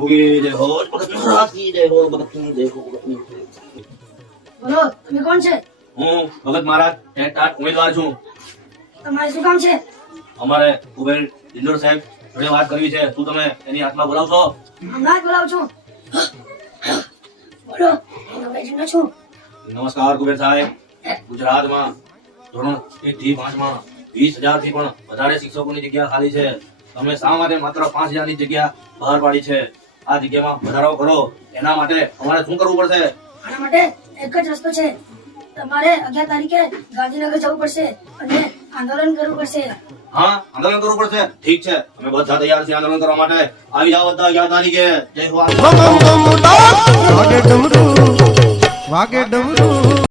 प्रभु की जय हो, भगत महाराज की जय हो, भगत की जय हो, भगत की जय हो। બોલો તમે કોણ છે? હું ભગત મહારાજ ટેટ ઉમેદવાર છું. તમારે શું કામ છે? અમારે કુબેર ઇન્દોર સાહેબ જોડે વાત કરવી છે. શું તમે એની હાથમાં બોલાવશો? હમણાં જ બોલાવું છું. બોલો હું રમેશનો છું. નમસ્કાર કુબેર સાહેબ. ગુજરાતમાં ધોરણ 1 થી 5 માં 20,000 થી પણ વધારે શિક્ષકોની જગ્યા ખાલી છે. તમે શા માટે માત્ર 5,000 ની જગ્યા બહાર પાડી છે? આ જગ્યામાં વધારો કરો એના માટે અમારે શું કરવું પડશે? આના માટે એક જ રસ્તો છે. તમારે 11 તારીખે ગાંધીનગર જવું પડશે અને આંદોલન કરવું પડશે. હા, આંદોલન કરવું પડશે. ઠીક છે, અમે બધા તૈયાર છીએ આંદોલન કરવા માટે. આવી જાઓ બધા 11 તારીખે. જય હો. વાગે ડમરૂ